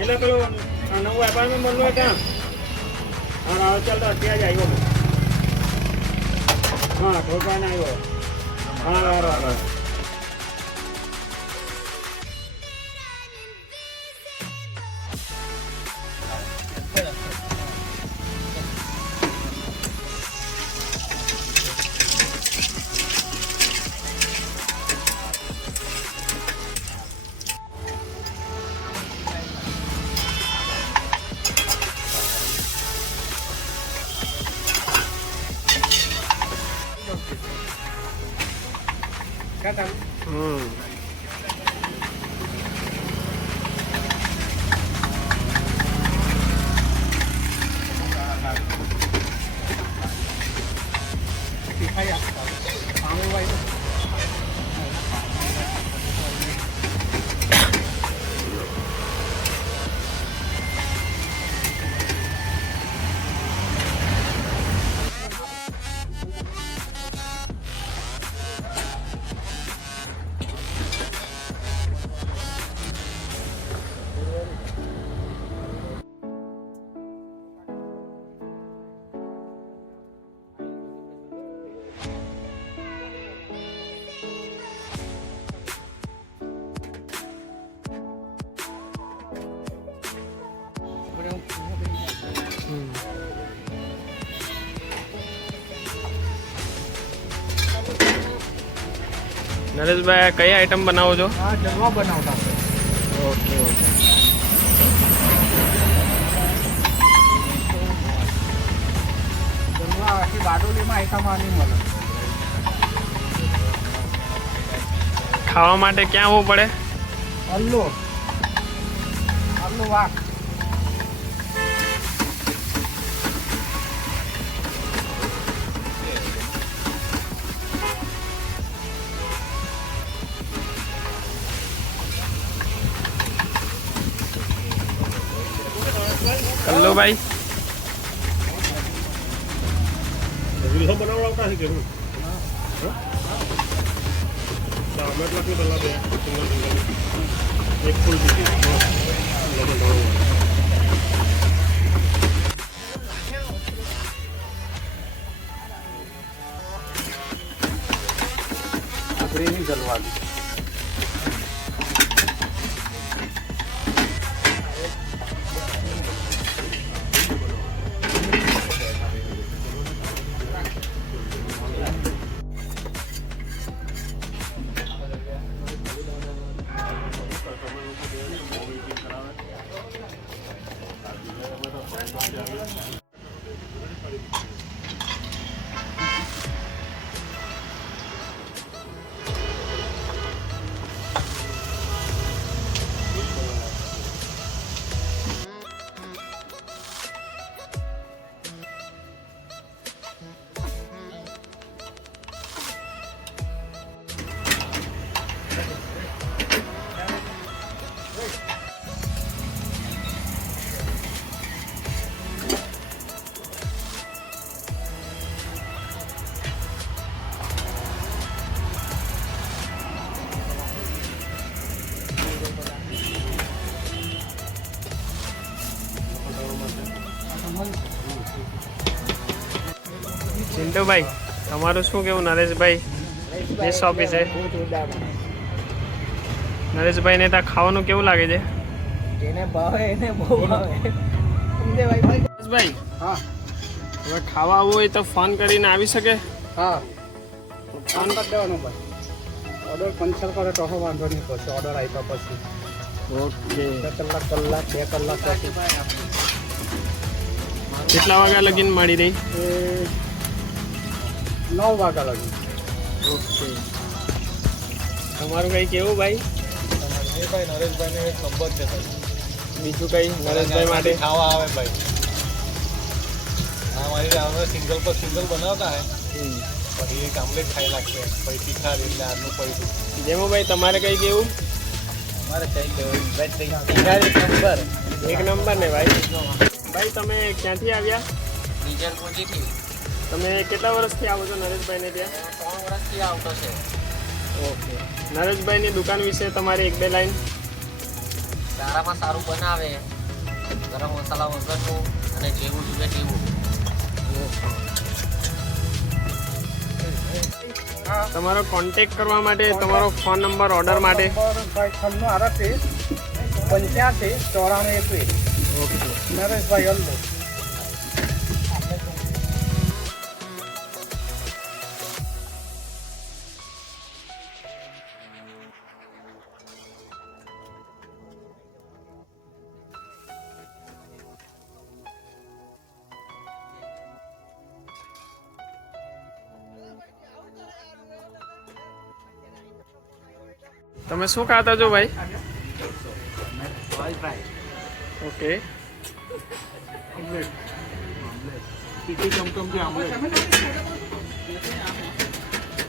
એટલે પેલું નવું એપાર્ટમેન્ટ બનલું હોય ત્યાં હા ચાલ તો ત્યાં જ આવ્યો હા ઠોકાને આવ્યો હા બરાબર નરેશભાઈ કઈ આઈટમ બનાવો છો? હા જમવા બનાવતા છે. ઓકે ઓકે જમવા આખી બારડોલીમાં આઈટમ આની મળે. ખાવા માટે ક્યાં આવવું પડે? અલ્લુ વાક કલ્લો ભાઈ બનાવડાવતા છે કે હું એક ફૂલ આપણે નહીં જલવાની. ચિંટુભાઈ તમારું શું કેવું? નરેશભાઈ બેસ્ટ ઓફિસ છે. નરેશભાઈને ત્યાં ખાવાનું કેવું લાગે છે? જેને ભાવે એને બહુ ભાવે. નરેશભાઈ હા હવે ખાવા આવવું હોય તો ફોન કરીને આવી શકે? હા ફોન કરી દેવાનો ભાઈ. ઓર્ડર કેન્સલ કરે તો વાંધો નહીં પછી ઓર્ડર આપ્યા પછી ઓકે 2 કલાક 2 કલાક પછી કેટલા વાગ્યા લગીને મળી રહી? એ 9 વાગ્યા લાગી. ઓકે તમારું કંઈ કેવું ભાઈ? ભાઈ નરેશભાઈને એક નંબર છે ભાઈ. બીજું કંઈ નરેશભાઈ માટે ખાવા આવે ભાઈ. હા મારી અમે સિંગલ પર સિંગલ બનાવતા હે પછી એક આમલેટ ખાઈ નાખશે પછી તીખા એટલે આજનું પૈસું. જેમુભાઈ તમારે કંઈ કેવું? અમારે કઈ કહેવું ભાઈ એક નંબર ને ભાઈ. ભાઈ તમે ક્યાંથી આવ્યા? વિજયપુરથી. તમે કેટલા વર્ષથી આવો છો નરેશભાઈને ત્યાં? 3 વર્ષથી આવતો છે. ઓકે નરેશભાઈની દુકાન વિશે તમારી 1-2 લાઈન. સારામાં સારું બનાવે, ગરમ મસાલા વગરનું અને જેવું જોઈએ તેવું. તમારો કોન્ટેક્ટ કરવા માટે તમારો ફોન નંબર ઓર્ડર માટે. ભાઈ 9638 85 94 21. ઓકે. નરેશભાઈ અલ્લો. તમે શું ખાતા છો ભાઈ? ઓકે. તીખી ચમચમથી આમલેટ.